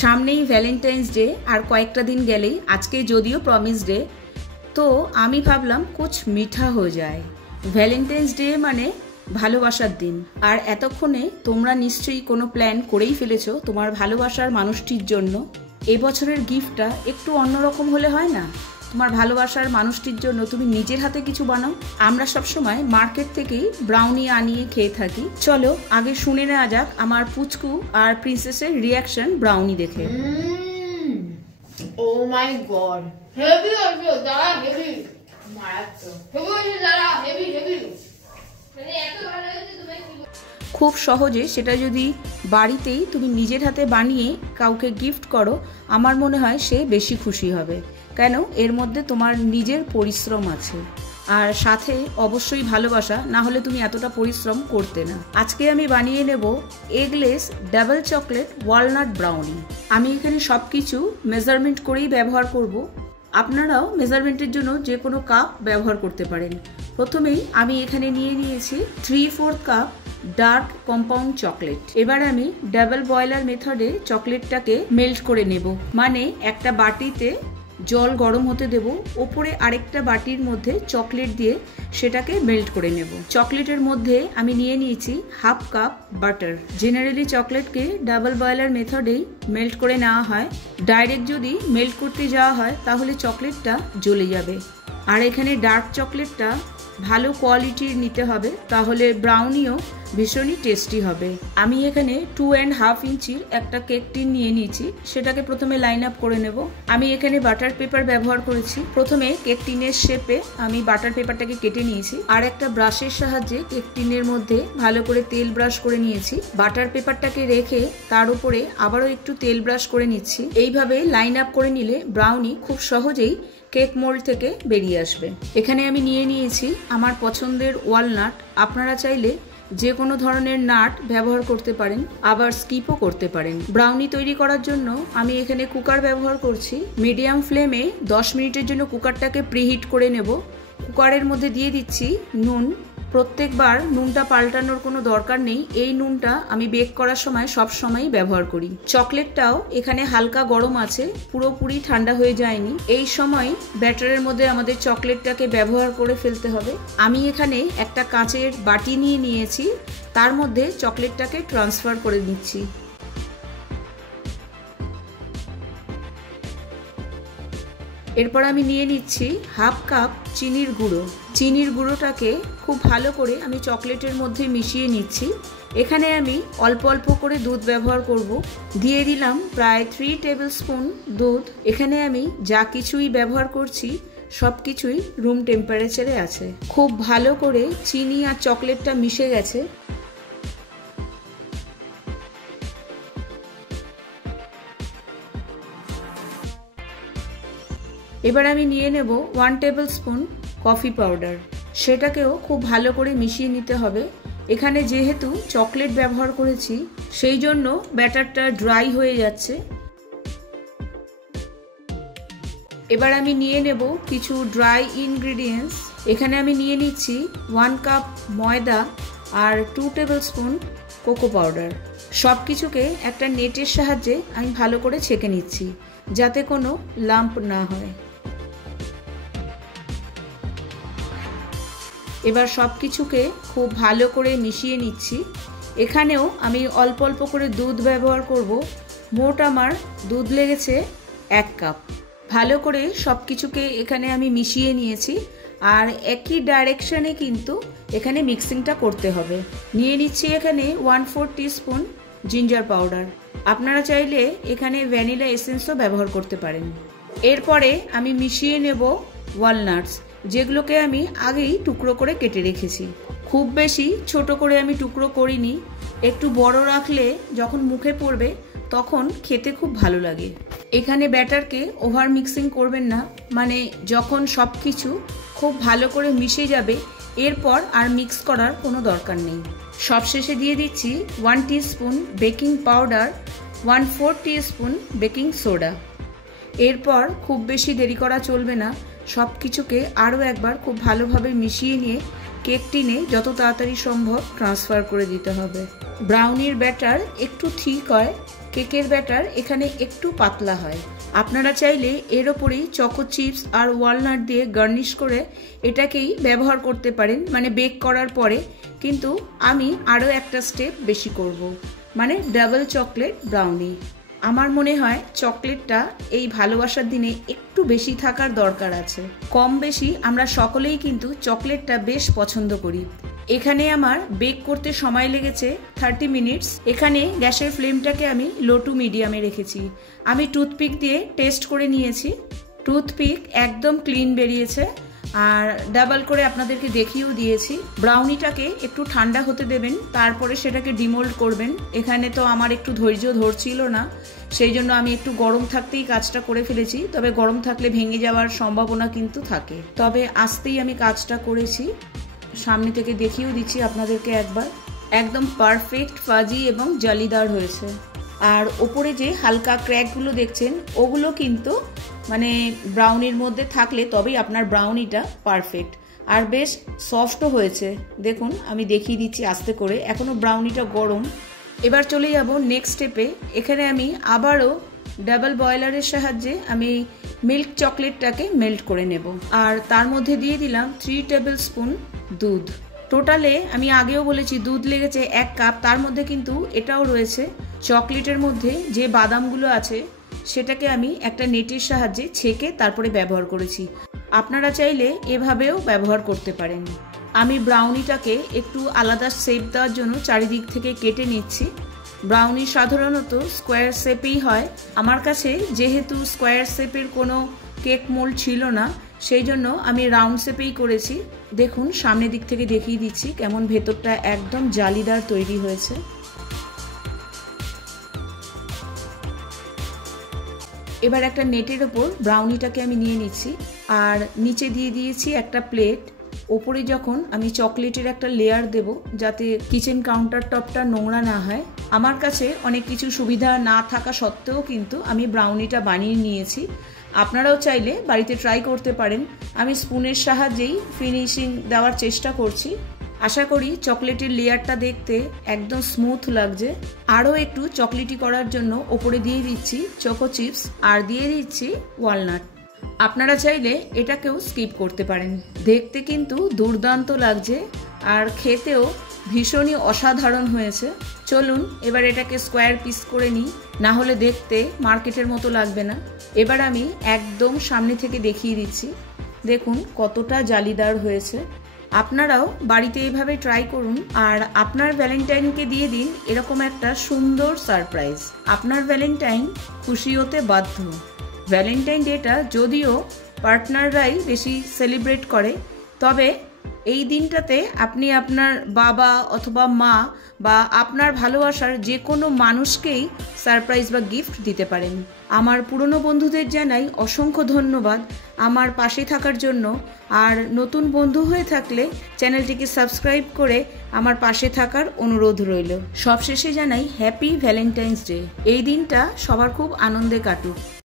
সামনেই Valentine's day আর কয়েকটা দিন গেলেই আজকে যদিও প্রমিস ডে, তো আমি ভাবলাম কুছ মিঠা হয়ে যায়। ভ্যালেন্টাইন্স ডে মানে ভালোবাসার দিন, আর এতক্ষণে তোমরা নিশ্চয়ই কোনো প্ল্যান করেই ফেলেছো তোমার ভালোবাসার মানুষটির জন্য। এবছরের গিফটটা একটু অন্যরকম হলে হয় না? তোমার ভালোবাসার মানুষটির জন্য তুমি নিজের হাতে কিছু বানাও। আমরা সবসময় মার্কেট থেকেই ব্রাউনি আনিয়ে খেয়ে থাকি। চলো আগে শুনে নেওয়া যাক আমার পুচকু আর প্রিন্সেসের রিয়াকশন ব্রাউনি দেখে। ও মাই গড, হেভি হয়েছে দাদা, হেভি মারাত্মক, হেভি হয়েছে দাদা, হেভি হেভি, মানে এত ভালো হয়েছে। তুমি খুব সহজে সেটা যদি বাড়িতেই তুমি নিজের হাতে বানিয়ে কাউকে গিফট করো, আমার মনে হয় সে বেশি খুশি হবে। কেন, এর মধ্যে তোমার নিজের পরিশ্রম আছে, আর সাথে অবশ্যই ভালোবাসা, না হলে তুমি এতটা পরিশ্রম করতে না। আজকে আমি বানিয়ে নেব eggless double chocolate walnut brownie. আমি এখানে সব কিছু মেজারমেন্ট করেই ব্যবহার করব। আপনারাও মেজারমেন্টের জন্য যে কোনো কাপ ব্যবহার করতে পারেন। প্রথমেই আমি এখানে নিয়ে নিয়েছি 3/4 কাপ ডার্ক কম্পাউন্ড চকলেট। এবার আমি ডাবল বয়লার মেথডে চকলেটটাকে মেল্ট করে নেব, মানে একটা বাটিতে জল গরম হতে দেব, ওপরে আরেকটা বাটির মধ্যে চকলেট দিয়ে সেটাকে মেল্ট করে নেব। চকলেটের মধ্যে আমি নিয়ে নিয়েছি 1/2 কাপ বাটার। জেনারেলি চকলেটকে ডাবল বয়লার মেথডেই মেল্ট করে নেওয়া হয়। ডাইরেক্ট যদি মেল্ট করতে যাওয়া হয় তাহলে চকলেটটা জ্বলে যাবে। আর এখানে ডার্ক চকলেটটা ভালো কোয়ালিটির নিতে হবে, তাহলে ব্রাউনিও ভীষণই টেস্টি হবে। আমি এখানে 2.5 ইঞ্চির একটা কেক টিন নিয়ে নিয়েছি, সেটাকে প্রথমে লাইন আপ করে নেব। আমি এখানে বাটার পেপার ব্যবহার করেছি। প্রথমে কেক টিনের শেপে আমি বাটার পেপারটাকে কেটে নিয়েছি, আর একটা ব্রাশের সাহায্যে কেক টিনের মধ্যে ভালো করে তেল ব্রাশ করে নিয়েছি। বাটার পেপারটাকে রেখে তার উপরে আবারও একটু তেল ব্রাশ করে নিচ্ছি। এইভাবে লাইন আপ করে নিলে ব্রাউনি খুব সহজেই কেক মোল্ড থেকে বেরিয়ে আসবে। এখানে আমি নিয়ে নিয়েছি আমার পছন্দের ওয়ালনাট। আপনারা চাইলে যে কোনো ধরনের নাট ব্যবহার করতে পারেন, আবার স্কিপও করতে পারেন। ব্রাউনি তৈরি করার জন্য আমি এখানে কুকার ব্যবহার করছি। মিডিয়াম ফ্লেমে 10 মিনিটের জন্য কুকারটাকে প্রিহিট করে নেব। কুকারের মধ্যে দিয়ে দিচ্ছি নুন। প্রত্যেকবার নুনটা পাল্টানোর কোনো দরকার নেই, এই নুনটা আমি বেক করার সময় সব সময়ই ব্যবহার করি। চকলেটটাও এখানে হালকা গরম আছে, পুরোপুরি ঠান্ডা হয়ে যায়নি। এই সময় ব্যাটারের মধ্যে আমাদের চকলেটটাকে ব্যবহার করে ফেলতে হবে। আমি এখানে একটা কাঁচের বাটি নিয়ে নিয়েছি, তার মধ্যে চকলেটটাকে ট্রান্সফার করে নিচ্ছি। এরপর আমি নিয়ে নিচ্ছি 1/2 কাপ চিনির গুঁড়ো। চিনির গুঁড়োটাকে খুব ভালো করে আমি চকলেটের মধ্যে মিশিয়ে নিচ্ছি। এখানে আমি অল্প অল্প করে দুধ ব্যবহার করব। দিয়ে দিলাম প্রায় 3 টেবিল স্পুন দুধ। এখানে আমি যা কিছুই ব্যবহার করছি সব কিছুই রুম টেম্পারেচারে আছে। খুব ভালো করে চিনি আর চকলেটটা মিশে গেছে। এবার আমি নিয়ে নেব 1 টেবিল স্পুন কফি পাউডার। সেটাকেও খুব ভালো করে মিশিয়ে নিতে হবে। এখানে যেহেতু চকলেট ব্যবহার করেছি সেই জন্য ব্যাটারটা ড্রাই হয়ে যাচ্ছে। এবার আমি নিয়ে নেব কিছু ড্রাই ইনগ্রিডিয়েন্টস। এখানে আমি নিয়ে নিচ্ছি 1 কাপ ময়দা আর 2 টেবিল স্পুন কোকো পাউডার। সব কিছুকে একটা নেটের সাহায্যে আমি ভালো করে ছেঁকে নিচ্ছি, যাতে কোনো লাম্প না হয়। এবার সব কিছুকে খুব ভালো করে মিশিয়ে নিচ্ছি। এখানেও আমি অল্প অল্প করে দুধ ব্যবহার করব। মোট আমার দুধ লেগেছে 1 কাপ। ভালো করে সব কিছুকে এখানে আমি মিশিয়ে নিয়েছি, আর একই ডাইরেকশনে কিন্তু এখানে মিক্সিংটা করতে হবে। নিয়ে নিচ্ছি এখানে 1/4 টিস্পুন জিঞ্জার পাউডার। আপনারা চাইলে এখানে ভ্যানিলা এসেন্সও ব্যবহার করতে পারেন। এরপরে আমি মিশিয়ে নেব ওয়ালনাটস, যেগুলোকে আমি আগেই টুকরো করে কেটে রেখেছি। খুব বেশি ছোট করে আমি টুকরো করিনি, একটু বড় রাখলে যখন মুখে পড়বে তখন খেতে খুব ভালো লাগে। এখানে ব্যাটারকে ওভার মিক্সিং করবেন না, মানে যখন সব কিছু খুব ভালো করে মিশে যাবে এরপর আর মিক্স করার কোনো দরকার নেই। সবশেষে দিয়ে দিচ্ছি 1 teaspoon baking powder, 1/4 teaspoon baking soda. এরপর খুব বেশি দেরি করা চলবে না, সব কিছুকে আরও একবার খুব ভালোভাবে মিশিয়ে নিয়ে কেক টিনে যত তাড়াতাড়ি সম্ভব ট্রান্সফার করে দিতে হবে। ব্রাউনির ব্যাটার একটু ঠিক হয়, কেকের ব্যাটার এখানে একটু পাতলা হয়। আপনারা চাইলে এর ওপরেই চকো চিপস আর ওয়ালনাট দিয়ে গার্নিশ করে এটাকেই ব্যবহার করতে পারেন, মানে বেক করার পরে। কিন্তু আমি আরও একটা স্টেপ বেশি করব, মানে ডাবল চকলেট ব্রাউনি। আমার মনে হয় চকলেটটা এই ভালোবাসার দিনে একটু বেশি থাকার দরকার আছে। কম বেশি আমরা সকলেই কিন্তু চকলেটটা বেশ পছন্দ করি। এখানে আমার বেক করতে সময় লেগেছে 30 মিনিটস। এখানে গ্যাসের ফ্লেমটাকে আমি লো টু মিডিয়ামে রেখেছি। আমি টুথপিক দিয়ে টেস্ট করে নিয়েছি, টুথপিক একদম ক্লিন বেরিয়েছে, আর ডাবল করে আপনাদেরকে দেখিয়েও দিয়েছি। ব্রাউনিটাকে একটু ঠান্ডা হতে দেবেন, তারপরে সেটাকে ডিমোল্ড করবেন। এখানে তো আমার একটু ধৈর্য ধরছিল না, সেই জন্য আমি একটু গরম থাকতেই কাজটা করে ফেলেছি। তবে গরম থাকলে ভেঙে যাওয়ার সম্ভাবনা কিন্তু থাকে, তবে আস্তেই আমি কাজটা করেছি। সামনে থেকে দেখিয়েও দিচ্ছি আপনাদেরকে একবার। একদম পারফেক্ট ফাজি এবং জালিদার হয়েছে। আর ওপরে যে হালকা ক্র্যাকগুলো দেখছেন, ওগুলো কিন্তু মানে ব্রাউনির মধ্যে থাকলে তবেই আপনার ব্রাউনিটা পারফেক্ট। আর বেশ সফটও হয়েছে, দেখুন আমি দেখিয়ে দিচ্ছি আস্তে করে। এখনও ব্রাউনিটা গরম। এবার চলে যাব নেক্সট স্টেপে। এখানে আমি আবারও ডাবল বয়লারের সাহায্যে আমি মিল্ক চকলেটটাকে মেল্ট করে নেব, আর তার মধ্যে দিয়ে দিলাম 3 টেবিল স্পুন দুধ। টোটালে আমি আগেও বলেছি দুধ লেগেছে 1 কাপ, তার মধ্যে কিন্তু এটাও রয়েছে। চকলেটের মধ্যে যে বাদামগুলো আছে সেটাকে আমি একটা নেটের সাহায্যে ছেঁকে তারপরে ব্যবহার করেছি। আপনারা চাইলে এভাবেও ব্যবহার করতে পারেন। আমি ব্রাউনিটাকে একটু আলাদা শেপ দেওয়ার জন্য চারিদিক থেকে কেটে নিচ্ছি। ব্রাউনি সাধারণত স্কোয়ার শেপেই হয়। আমার কাছে যেহেতু স্কোয়ার শেপের কোনো কেক মোল্ড ছিল না, সেই জন্য আমি রাউন্ড শেপেই করেছি। দেখুন সামনের দিক থেকে দেখিয়ে দিচ্ছি কেমন ভেতরটা একদম জালিদার তৈরি হয়েছে। এবার একটা নেটের ওপর ব্রাউনিটাকে আমি নিয়ে নিচ্ছি, আর নিচে দিয়ে দিয়েছি একটা প্লেট। ওপরে যখন আমি চকলেটের একটা লেয়ার দেব, যাতে কিচেন কাউন্টার টপটা নোংরা না হয়। আমার কাছে অনেক কিছু সুবিধা না থাকা সত্ত্বেও কিন্তু আমি ব্রাউনিটা বানিয়ে নিয়েছি। আপনারাও চাইলে বাড়িতে ট্রাই করতে পারেন। আমি স্পুনের সাহায্যেই ফিনিশিং দেওয়ার চেষ্টা করছি। আশা করি চকলেটের লেয়ারটা দেখতে একদম স্মুথ লাগছে। আরও একটু চকলেটি করার জন্য ওপরে দিয়ে দিচ্ছি চকো চিপস, আর দিয়ে দিচ্ছি ওয়ালনাট। আপনারা চাইলে এটাকেও স্কিপ করতে পারেন। দেখতে কিন্তু দুর্দান্ত লাগছে, আর খেতেও ভীষণই অসাধারণ হয়েছে। চলুন এবার এটাকে স্কোয়ার পিস করে নিই, না হলে দেখতে মার্কেটের মতো লাগবে না। এবার আমি একদম সামনে থেকে দেখিয়ে দিচ্ছি, দেখুন কতটা জালিদার হয়েছে। আপনারাও বাড়িতে এইভাবে ট্রাই করুন, আর আপনার ভ্যালেন্টাইনকে দিয়ে দিন এরকম একটা সুন্দর সারপ্রাইজ। আপনার ভ্যালেন্টাইন খুশি হতে বাধ্য। ভ্যালেন্টাইন ডেটা যদিও পার্টনাররাই বেশি সেলিব্রেট করে, তবে এই দিনটাতে আপনি আপনার বাবা অথবা মা বা আপনার ভালোবাসার যে কোনো মানুষকেই সারপ্রাইজ বা গিফট দিতে পারেন। আমার পুরনো বন্ধুদের জানাই অসংখ্য ধন্যবাদ আমার পাশে থাকার জন্য। আর নতুন বন্ধু হয়ে থাকলে চ্যানেলটিকে সাবস্ক্রাইব করে আমার পাশে থাকার অনুরোধ রইল। সবশেষে জানাই হ্যাপি ভ্যালেন্টাইন্স ডে। এই দিনটা সবার খুব আনন্দে কাটুক।